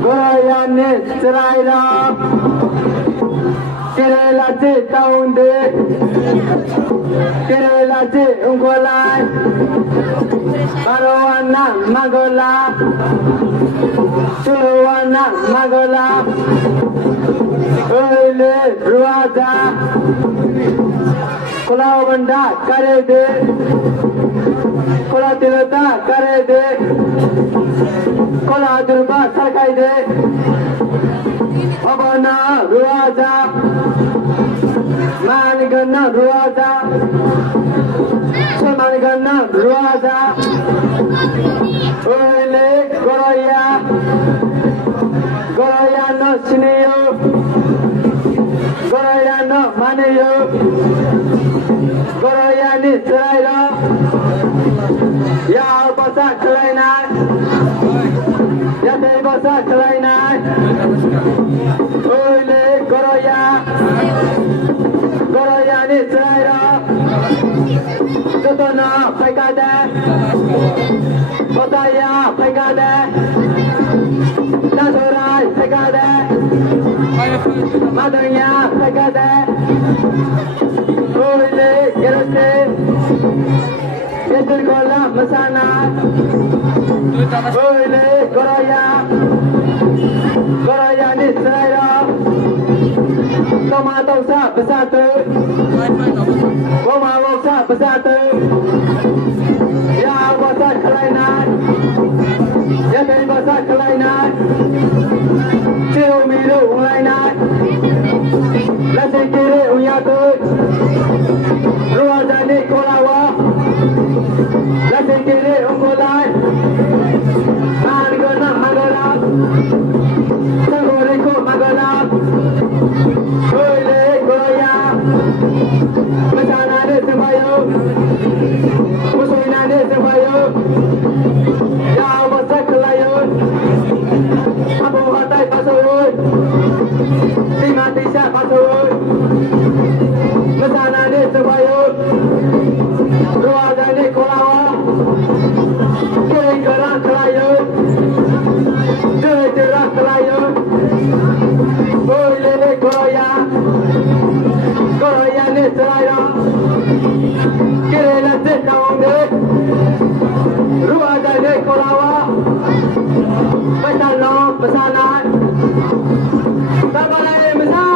Gorayane Seraira Kerala de Taunde Kerala de Ungolai Arawana Magola Suluwana Magola Oile Ruada Kulawanda Karede Kulatilata Karede Kula Durba Sarkaide Abana Ruada Manigana Ruada Samanigana Ruada Oile Goroya Goroya no Sineyo Goroya no Maneyo Goroya ni Seraira Ya Basa Kalaina Ya Dei Basa Kalaina Oile Goroya Goroya ni Seraira Tutona Pekade Botaya Pekade Nadurai Pekade Madanya Pekade Oile Gerate Yetul Gola Masana Oile Goroya Goroya ni Seraira Toma Tausa Besatu Goma Wausa Besatu Ya Basa Kalainan Ya Dei Basa Kalainan Chiu Miru Ulainan Lasikiri Unyatu Ruwajani Kolawa Lasikiri Ungolai Manigona Magola Sangoriko Magola Oile Goroya Masana de Sebayo Musuina de Sebayo Ya Basa Kalayo Abu Hatai Pasoy Timati Sa Pasoy Masana de Sebayo Ruwajani Kolawa Kiri Garan Kalayo Dui Tira Kalayo Oile Goroya Goroya ni Seraira Kerala de Taunde Ruwajani Kolawa Masana Masana Babalai Masana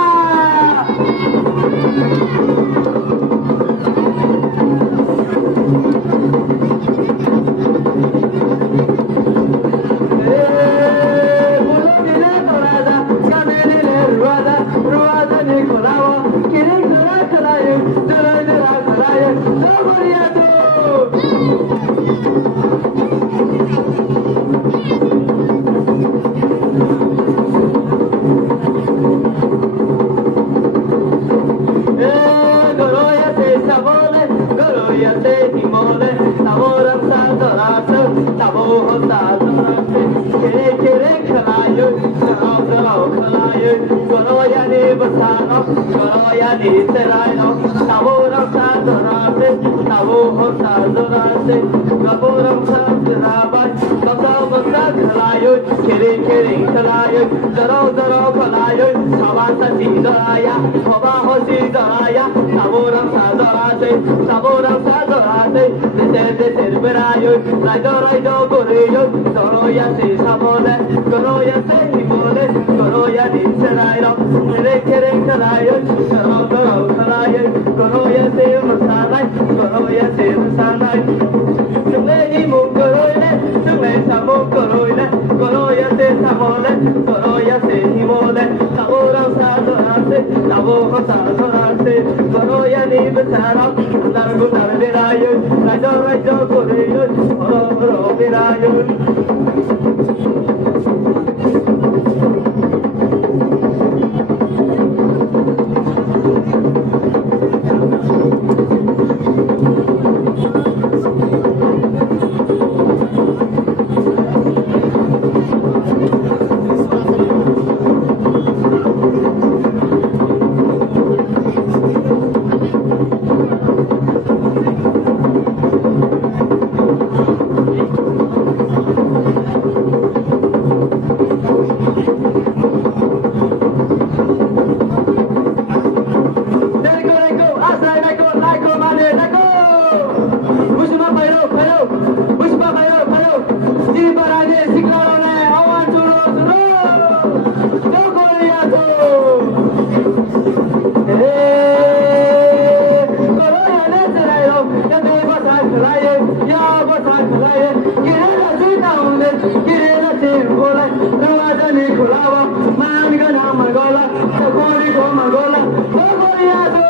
Rua da Nicolava, Manica na Magola, Tacori com Magola, Tacoriado!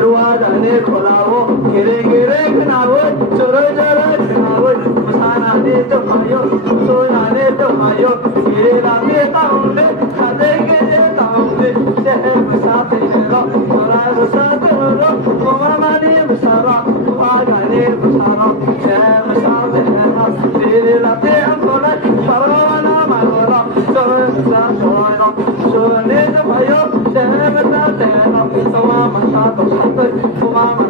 Ruada ne kholawo, gire gire khnawo, choro choro khnawo, masana ne to mayo, soya ne to mayo, gire la ne taunde, khade gire taunde, sehe masate ro, mara masate ro, mama ne masara, ruada ne masara, sehe masate ro, gire la ne ambola, sarona marola, choro choro ro, choro ne to mayo, sehe masate ro, sama masate. Mama,